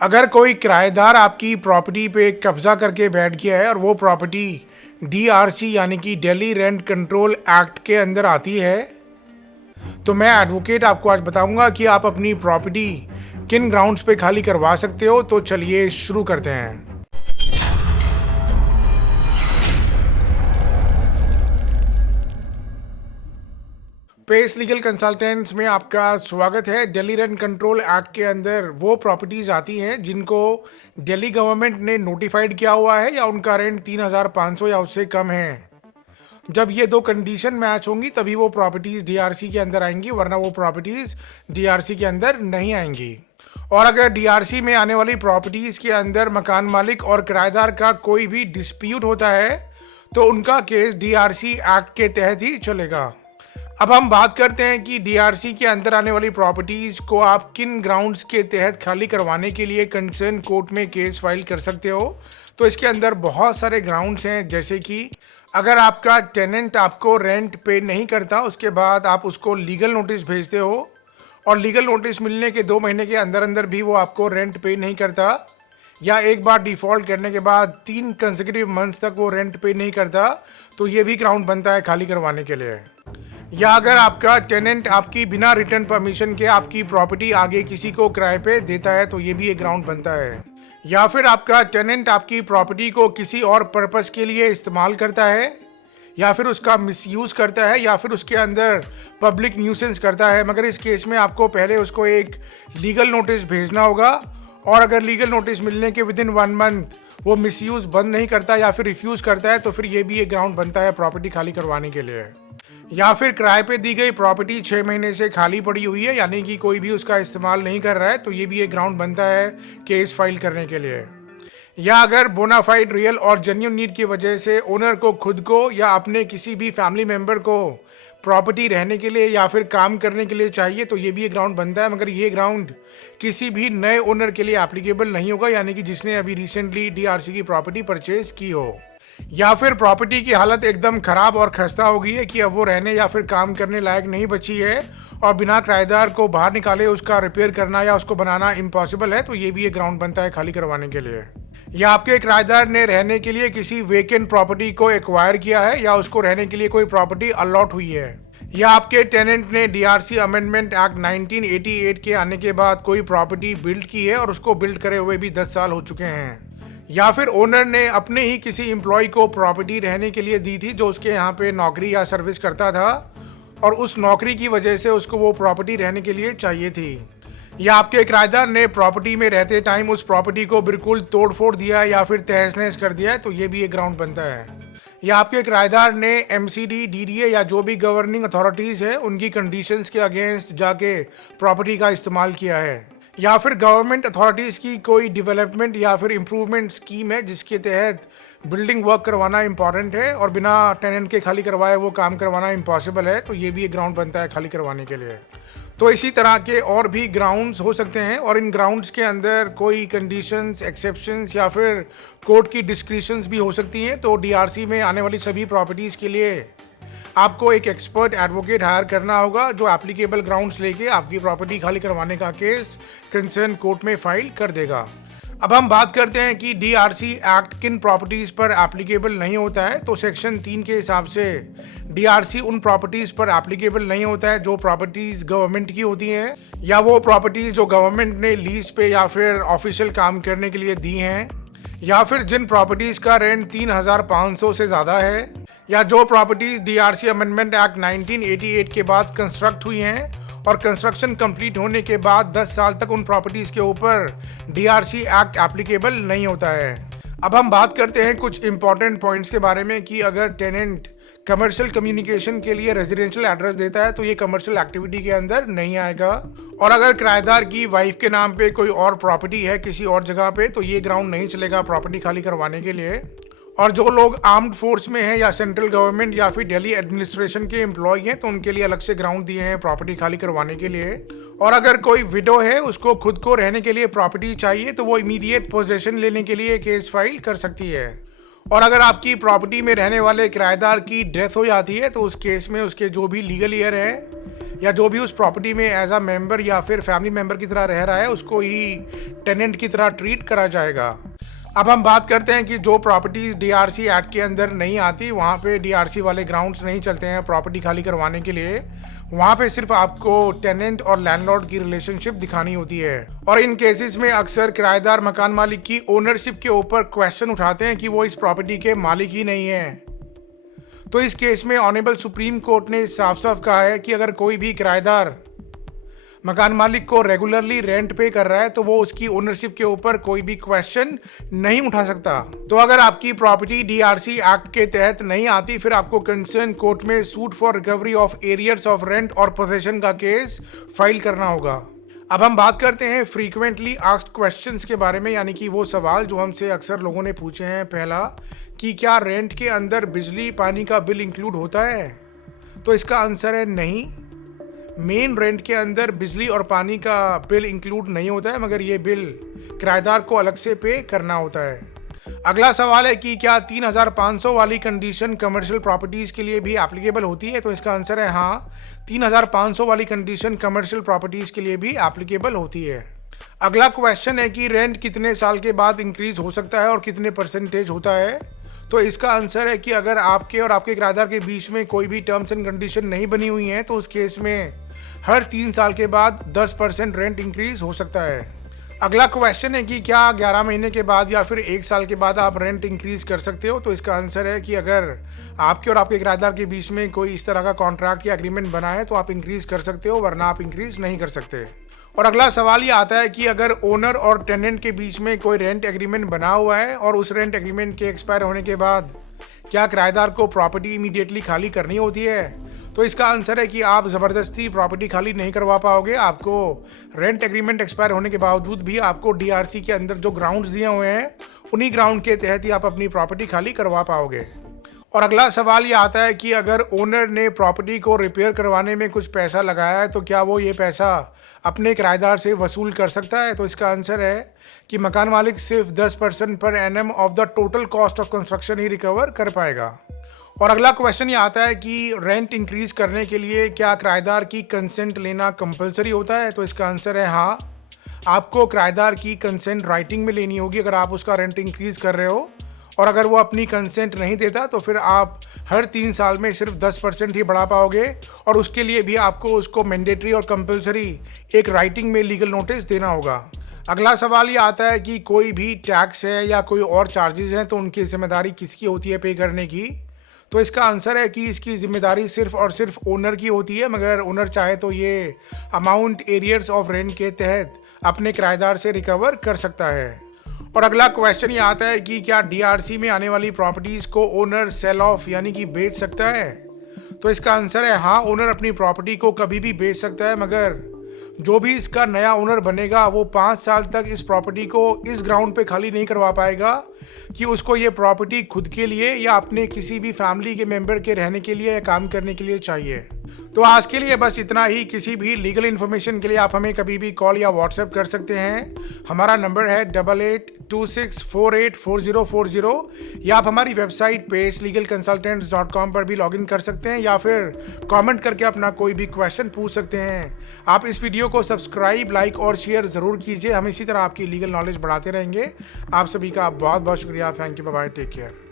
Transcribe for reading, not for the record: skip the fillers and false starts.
अगर कोई किराएदार आपकी प्रॉपर्टी पे कब्जा करके बैठ गया है और वो प्रॉपर्टी डीआरसी यानी कि दिल्ली रेंट कंट्रोल एक्ट के अंदर आती है, तो मैं एडवोकेट आपको आज बताऊंगा कि आप अपनी प्रॉपर्टी किन ग्राउंड्स पे खाली करवा सकते हो। तो चलिए शुरू करते हैं। पेस लीगल कंसल्टेंट्स में आपका स्वागत है। दिल्ली रेंट कंट्रोल एक्ट के अंदर वो प्रॉपर्टीज आती हैं जिनको दिल्ली गवर्नमेंट ने नोटिफाइड किया हुआ है या उनका रेंट 3,500 या उससे कम है। जब ये दो कंडीशन मैच होंगी तभी वो प्रॉपर्टीज डीआरसी के अंदर आएंगी, वरना वो प्रॉपर्टीज डीआरसी के अंदर नहीं आएंगी। और अगर डीआरसी में आने वाली प्रॉपर्टीज के अंदर मकान मालिक और किराएदार का कोई भी डिस्प्यूट होता है तो उनका केस डीआरसी एक्ट के तहत ही चलेगा। अब हम बात करते हैं कि डीआरसी के अंदर आने वाली प्रॉपर्टीज को आप किन ग्राउंड्स के तहत खाली करवाने के लिए कंसर्न कोर्ट में केस फाइल कर सकते हो। तो इसके अंदर बहुत सारे ग्राउंड्स हैं, जैसे कि अगर आपका टेनेंट आपको रेंट पे नहीं करता, उसके बाद आप उसको लीगल नोटिस भेजते हो और लीगल नोटिस मिलने के 2 महीने के अंदर अंदर भी वो आपको रेंट पे नहीं करता, या एक बार डिफ़ॉल्ट करने के बाद 3 कंसेक्यूटिव मंथ्स तक वो रेंट पे नहीं करता, तो ये भी ग्राउंड बनता है खाली करवाने के लिए। या अगर आपका टेनेंट आपकी बिना रिटर्न परमिशन के आपकी प्रॉपर्टी आगे किसी को किराए पे देता है, तो ये भी एक ग्राउंड बनता है। या फिर आपका टेनेंट आपकी प्रॉपर्टी को किसी और पर्पस के लिए इस्तेमाल करता है, या फिर उसका मिसयूज़ करता है, या फिर उसके अंदर पब्लिक न्यूसेंस करता है, मगर इस केस में आपको पहले उसको एक लीगल नोटिस भेजना होगा। और अगर लीगल नोटिस मिलने के विदिन 1 मंथ वो मिसयूज़ बंद नहीं करता या फिर रिफ्यूज़ करता है, तो फिर ये भी एक ग्राउंड बनता है प्रॉपर्टी खाली करवाने के लिए। या फिर किराए पे दी गई प्रॉपर्टी 6 महीने से खाली पड़ी हुई है, यानी कि कोई भी उसका इस्तेमाल नहीं कर रहा है, तो ये भी एक ग्राउंड बनता है केस फाइल करने के लिए। या अगर बोनाफाइड रियल और जेन्युइन नीड की वजह से ओनर को खुद को या अपने किसी भी फैमिली मेम्बर को प्रॉपर्टी रहने के लिए या फिर काम करने के लिए चाहिए, तो ये भी एक ग्राउंड बनता है, मगर ये ग्राउंड किसी भी नए ओनर के लिए एप्लीकेबल नहीं होगा, यानी कि जिसने अभी रिसेंटली डीआरसी की प्रॉपर्टी परचेज की हो। या फिर प्रॉपर्टी की हालत एकदम ख़राब और खस्ता हो गई है कि अब वो रहने या फिर काम करने लायक नहीं बची है और बिना किराएदार को बाहर निकाले उसका रिपेयर करना या उसको बनाना इम्पॉसिबल है, तो ये भी एक ग्राउंड बनता है खाली करवाने के लिए। या आपके किराएदार ने रहने के लिए किसी वेकेंट प्रॉपर्टी को एक्वायर किया है या उसको रहने के लिए कोई प्रॉपर्टी अलॉट हुई है। या आपके टेनेंट ने डीआरसी अमेंडमेंट एक्ट 1988 के आने के बाद कोई प्रॉपर्टी बिल्ड की है और उसको बिल्ड करे हुए भी 10 साल हो चुके हैं। या फिर ओनर ने अपने ही किसी एम्प्लॉय को प्रॉपर्टी रहने के लिए दी थी जो उसके यहाँ पे नौकरी या सर्विस करता था और उस नौकरी की वजह से उसको वो प्रॉपर्टी रहने के लिए चाहिए थी। या आपके किराएदार ने प्रॉपर्टी में रहते टाइम उस प्रॉपर्टी को बिल्कुल तोड़ फोड़ दिया या फिर तहस नहस कर दिया है, तो ये भी एक ग्राउंड बनता है। या आपके किराएदार ने एमसीडी, डीडीए या जो भी गवर्निंग अथॉरिटीज़ है उनकी कंडीशंस के अगेंस्ट जाके प्रॉपर्टी का इस्तेमाल किया है। या फिर गवर्नमेंट अथॉरिटीज़ की कोई डेवलपमेंट या फिर इम्प्रूवमेंट स्कीम है जिसके तहत बिल्डिंग वर्क करवाना इंपॉर्टेंट है और बिना टेनेंट के खाली करवाए वो काम करवाना इम्पॉसिबल है, तो ये भी एक ग्राउंड बनता है खाली करवाने के लिए। तो इसी तरह के और भी ग्राउंड्स हो सकते हैं और इन ग्राउंड्स के अंदर कोई कंडीशंस, एक्सेप्शंस या फिर कोर्ट की डिस्क्रिशंस भी हो सकती हैं। तो डीआरसी में आने वाली सभी प्रॉपर्टीज़ के लिए आपको एक एक्सपर्ट एडवोकेट हायर करना होगा जो एप्लीकेबल ग्राउंड्स लेके आपकी प्रॉपर्टी खाली करवाने का केस कंसर्न कोर्ट में फाइल कर देगा। अब हम बात करते हैं कि डीआरसी एक्ट किन प्रॉपर्टीज़ पर एप्लीकेबल नहीं होता है। तो सेक्शन 3 के हिसाब से डीआरसी उन प्रॉपर्टीज़ पर एप्लीकेबल नहीं होता है जो प्रॉपर्टीज़ गवर्नमेंट की होती हैं या वो प्रॉपर्टीज़ जो गवर्नमेंट ने लीज पे या फिर ऑफिशियल काम करने के लिए दी हैं, या फिर जिन प्रॉपर्टीज़ का रेंट 3,500 से ज़्यादा है, या जो प्रॉपर्टीज़ डीआरसी अमेंडमेंट एक्ट 1988 के बाद कंस्ट्रक्ट हुई हैं और कंस्ट्रक्शन कंप्लीट होने के बाद 10 साल तक उन प्रॉपर्टीज़ के ऊपर डीआरसी एक्ट एप्लीकेबल नहीं होता है। अब हम बात करते हैं कुछ इंपॉर्टेंट पॉइंट्स के बारे में कि अगर टेनेंट कमर्शियल कम्युनिकेशन के लिए रेजिडेंशियल एड्रेस देता है तो ये कमर्शियल एक्टिविटी के अंदर नहीं आएगा। और अगर किराएदार की वाइफ के नाम पे कोई और प्रॉपर्टी है किसी और जगह पे, तो ये ग्राउंड नहीं चलेगा प्रॉपर्टी खाली करवाने के लिए। और जो लोग आर्म्ड फोर्स में हैं या सेंट्रल गवर्नमेंट या फिर दिल्ली एडमिनिस्ट्रेशन के एम्प्लॉय हैं, तो उनके लिए अलग से ग्राउंड दिए हैं प्रॉपर्टी खाली करवाने के लिए। और अगर कोई विडो है, उसको खुद को रहने के लिए प्रॉपर्टी चाहिए, तो वो इमीडिएट पोजेशन लेने के लिए केस फाइल कर सकती है। और अगर आपकी प्रॉपर्टी में रहने वाले किराएदार की डेथ हो जाती है, तो उस केस में उसके जो भी लीगल ईयर है या जो भी उस प्रॉपर्टी में एज अ मेंबर या फिर फैमिली मेंबर की तरह रह रहा है उसको ही टेनेंट की तरह ट्रीट करा जाएगा। अब हम बात करते हैं कि जो प्रॉपर्टीज डीआरसी एक्ट के अंदर नहीं आती, वहाँ पे डीआरसी वाले ग्राउंड्स नहीं चलते हैं प्रॉपर्टी खाली करवाने के लिए। वहाँ पे सिर्फ आपको टेनेंट और लैंडलॉर्ड की रिलेशनशिप दिखानी होती है। और इन केसेस में अक्सर किराएदार मकान मालिक की ओनरशिप के ऊपर क्वेश्चन उठाते हैं कि वो इस प्रॉपर्टी के मालिक ही नहीं है। तो इस केस में ऑनरेबल सुप्रीम कोर्ट ने साफ साफ कहा है कि अगर कोई भी किराएदार मकान मालिक को रेगुलरली रेंट पे कर रहा है तो वो उसकी ओनरशिप के ऊपर कोई भी क्वेश्चन नहीं उठा सकता। तो अगर आपकी प्रॉपर्टी डीआरसी एक्ट के तहत नहीं आती, फिर आपको कंसर्न कोर्ट में suit for recovery of arrears of rent और पोजेशन का केस फाइल करना होगा। अब हम बात करते हैं फ्रीक्वेंटली आस्क्ड क्वेश्चंस के बारे में, यानी कि वो सवाल जो हमसे अक्सर लोगों ने पूछे हैं। पहला कि क्या रेंट के अंदर बिजली पानी का बिल इंक्लूड होता है? तो इसका आंसर है नहीं। मेन रेंट के अंदर बिजली और पानी का बिल इंक्लूड नहीं होता है, मगर ये बिल किराएदार को अलग से पे करना होता है। अगला सवाल है कि क्या 3500 वाली कंडीशन कमर्शियल प्रॉपर्टीज़ के लिए भी एप्लीकेबल होती है? तो इसका आंसर है हाँ, 3500 वाली कंडीशन कमर्शियल प्रॉपर्टीज़ के लिए भी एप्लीकेबल होती है। अगला क्वेश्चन है कि रेंट कितने साल के बाद इंक्रीज हो सकता है और कितने परसेंटेज होता है? तो इसका आंसर है कि अगर आपके और आपके किराएदार के बीच में कोई भी टर्म्स एंड कंडीशन नहीं बनी हुई है तो उस केस में हर 3 साल के बाद 10% रेंट इंक्रीज हो सकता है। अगला क्वेश्चन है कि क्या 11 महीने के बाद या फिर 1 साल के बाद आप रेंट इंक्रीज कर सकते हो? तो इसका आंसर है कि अगर आपके और आपके किराएदार के बीच में कोई इस तरह का कॉन्ट्रैक्ट या एग्रीमेंट बना है तो आप इंक्रीज कर सकते हो, वरना आप इंक्रीज नहीं कर सकते। और अगला सवाल ये आता है कि अगर ओनर और टेनेंट के बीच में कोई रेंट एग्रीमेंट बना हुआ है और उस रेंट एग्रीमेंट के एक्सपायर होने के बाद क्या किराएदार को प्रॉपर्टी इमीडिएटली खाली करनी होती है? तो इसका आंसर है कि आप ज़बरदस्ती प्रॉपर्टी खाली नहीं करवा पाओगे। आपको रेंट एग्रीमेंट एक्सपायर होने के बावजूद भी आपको डीआरसी के अंदर जो ग्राउंड्स दिए हुए हैं उन्हीं ग्राउंड के तहत ही आप अपनी प्रॉपर्टी खाली करवा पाओगे। और अगला सवाल ये आता है कि अगर ओनर ने प्रॉपर्टी को रिपेयर करवाने में कुछ पैसा लगाया है तो क्या वो ये पैसा अपने किराएदार से वसूल कर सकता है? तो इसका आंसर है कि मकान मालिक सिर्फ 10% पर एनएम of the total cost of construction ही रिकवर कर पाएगा। और अगला क्वेश्चन ये आता है कि रेंट इंक्रीज करने के लिए क्या किराएदार की कंसेंट लेना कंपलसरी होता है? तो इसका आंसर है हाँ, आपको किराएदार की कंसेंट राइटिंग में लेनी होगी अगर आप उसका रेंट इंक्रीज कर रहे हो। और अगर वो अपनी कंसेंट नहीं देता तो फिर आप हर 3 साल में सिर्फ 10% ही बढ़ा पाओगे, और उसके लिए भी आपको उसको मैंडेटरी और कंपलसरी एक राइटिंग में लीगल नोटिस देना होगा। अगला सवाल ये आता है कि कोई भी टैक्स है या कोई और चार्जेस हैं तो उनकी जिम्मेदारी किसकी होती है पे करने की? तो इसका आंसर है कि इसकी जिम्मेदारी सिर्फ और सिर्फ ओनर की होती है, मगर ओनर चाहे तो ये अमाउंट एरियर्स ऑफ रेंट के तहत अपने किराएदार से रिकवर कर सकता है। और अगला क्वेश्चन ये आता है कि क्या डीआरसी में आने वाली प्रॉपर्टीज़ को ओनर सेल ऑफ यानी कि बेच सकता है? तो इसका आंसर है हाँ, ओनर अपनी प्रॉपर्टी को कभी भी बेच सकता है, मगर जो भी इसका नया ओनर बनेगा वो 5 साल तक इस प्रॉपर्टी को इस ग्राउंड पे खाली नहीं करवा पाएगा कि उसको ये प्रॉपर्टी खुद के लिए या अपने किसी भी फैमिली के मेंबर के रहने के लिए या काम करने के लिए चाहिए। तो आज के लिए बस इतना ही। किसी भी लीगल इन्फॉर्मेशन के लिए आप हमें कभी भी कॉल या व्हाट्सएप कर सकते हैं। हमारा नंबर है 8826484040, या आप हमारी वेबसाइट pacelegalconsultants.com पर भी लॉगिन कर सकते हैं, या फिर कमेंट करके अपना कोई भी क्वेश्चन पूछ सकते हैं। आप इस वीडियो को सब्सक्राइब, लाइक और शेयर ज़रूर कीजिए। हम इसी तरह आपकी लीगल नॉलेज बढ़ाते रहेंगे। आप सभी का बहुत बहुत शुक्रिया। Thank you, bye bye, take care.